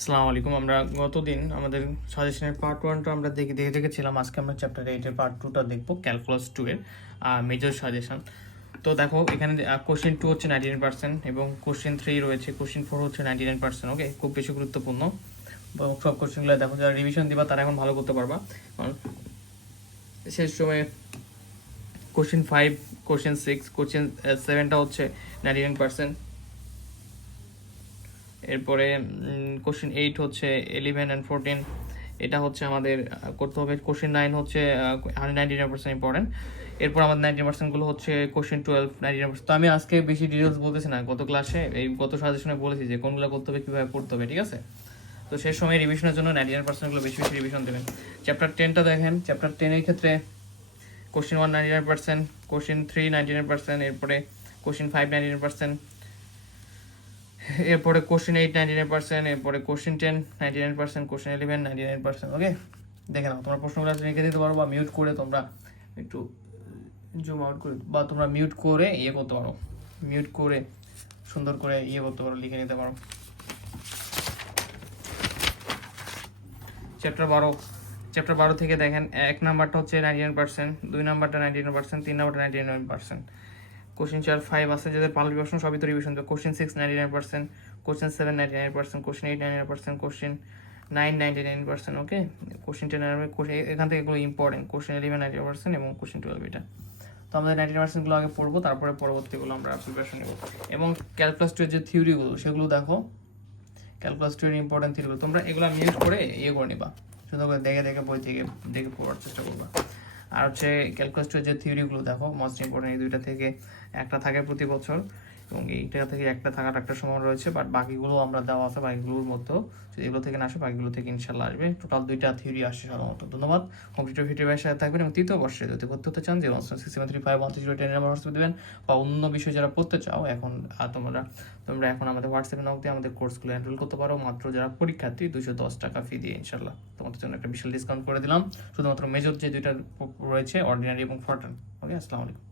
আসসালামু আলাইকুম। আমরা গতদিন আমাদের সাজেশনের পার্ট ওয়ানটা আমরা দেখে দেখে দেখেছিলাম। আজকে আমরা চ্যাপ্টার এইটের পার্ট টুটা দেখব ক্যালকুলাস টু এর মেজর সাজেশন তো দেখো, এখানে কোশ্চেন টু হচ্ছে নাইনটি নাইন পার্সেন্ট এবং কোশ্চেন থ্রি রয়েছে কোশ্চেন ফোর হচ্ছে নাইনটি নাইন পার্সেন্ট ওকে খুব বেশি গুরুত্বপূর্ণ। সব কোশ্চেনগুলো দেখো, যারা রিভিশন দিবা, তারা এখন ভালো করতে পারবা। কারণ শেষ সময়ে question five question six question সেভেনটা হচ্ছে নাইনটি নাইন পার্সেন্ট এরপরে কোশ্চেন এইট হচ্ছে ইলেভেন অ্যান্ড ফোরটিন এটা হচ্ছে আমাদের করতে হবে। কোশ্চেন নাইন হচ্ছে নাইনটি নাইন পার্সেন্ট ইম্পর্টেন্ট এরপর আমাদের নাইনটি পার্সেন্টগুলো হচ্ছে কোশ্চেন টুয়েলভ নাইনটি নাইন তো আমি আজকে বেশি ডিটেলস বলতেছি না, গত ক্লাসে এই গত সাজেশনে বলেছি যে কোনগুলো করতে হবে, কীভাবে পড়তে হবে, ঠিক আছে? তো সেই সময় রিভিশনের জন্য নাইনটি নাইন পার্সেন্টগুলো বেশি বেশি রিভিশন দেবেন। চ্যাপ্টার টেনটা দেখেন। চ্যাপ্টার টেনের ক্ষেত্রে question one ninety nine percent question three ninety nine percent এরপরে question five ninety nine percent এরপরে question eight ninety nine percent এরপরে question ten ninety nine percent question eleven ninety nine percent okay দেখে নাও, তোমরা প্রশ্নগুলো রেখে দিতে পারো বা মিউট করে তোমরা একটু জুম আউট করে, বা তোমরা মিউট করে ইয়ে করতে পারো। মিউট করে সুন্দর করে ইয়ে করতে পারো, লিখে নিতে পারো। চ্যাপ্টার বারো চ্যাপ্টার বারো থেকে দেখেন, এক নাম্বারটা হচ্ছে নাইনটি নাইন পার্সেন্ট দুই নাম্বারটা নাইনটি নাইন পার্সেন্ট তিন নাম্বারটা নাইনটি নাইন পার্সেন্ট কোশ্চেন চার ফাইভ আছে, যাদের পাল্টি প্রশ্ন সবই তো রিভিশন দেবে। Question six ninety nine percent question seven ninety nine percent question eight nine percent question nine ninety nine percent okay question ten এখান থেকে এগুলো important question eleven ninety percent এবং কোশ্চেন টুয়েলভ এটা। তো আমাদের নাইনটি পার্সেন্টগুলো আগে পড়ব, তারপরে পরবর্তীগুলো আমরা প্রিপারেশন নেব। এবং ক্যালকুলাস টু এর যে থিওরিগুলো সেগুলো দেখো। ক্যালকুলাস টুয়ের ইম্পর্টেন্ট থিওরিগুলো তোমরা এগুলো মিউট করে ইয়ে করে নিবা। সুন্দর করে দেখে দেখে বই থেকে দেখে পড়ার চেষ্টা করবা। আর হচ্ছে ক্যালকুলাস যে থিওরিগুলো দেখো মোস্ট ইম্পর্টেন্ট এই দুইটা থেকে একটা থাকে প্রতি বছর। এবং এইটা থেকে একটা থাকার একটা সময় রয়েছে বাট বাকিগুলো আমরা দেওয়া আছে, বাকিগুলোর মধ্যেও যদি এগুলো থেকে না আসে, বাকিগুলো থেকে ইনশাল্লাহ আসবে। টোটাল দুইটা থিওরি আসছে সাধারণত। ধন্যবাদ। কম্পিউটার ভিডিও সাথে থাকবেন এবং তৃতীয় বর্ষে যদি ভর্তি হতে চান যে one three five one zero ten number WhatsApp দেবেন। বা অন্য বিষয় যারা পড়তে চাও, এখন তোমরা তোমরা এখন আমাদের হোয়াটসঅ্যাপে নক দিয়ে আমাদের কোর্সগুলো এনরোল করতে পারো। মাত্র যারা পরীক্ষার্থী দুশো দশ টাকা ফি দিয়ে ইনশাল্লাহ তোমাদের জন্য একটা বিশাল ডিসকাউন্ট করে দিলাম। শুধুমাত্র মেজর যে দুইটা রয়েছে অর্ডিনারি এবং ফর্টান ওকে আসসালামু আলাইকুম।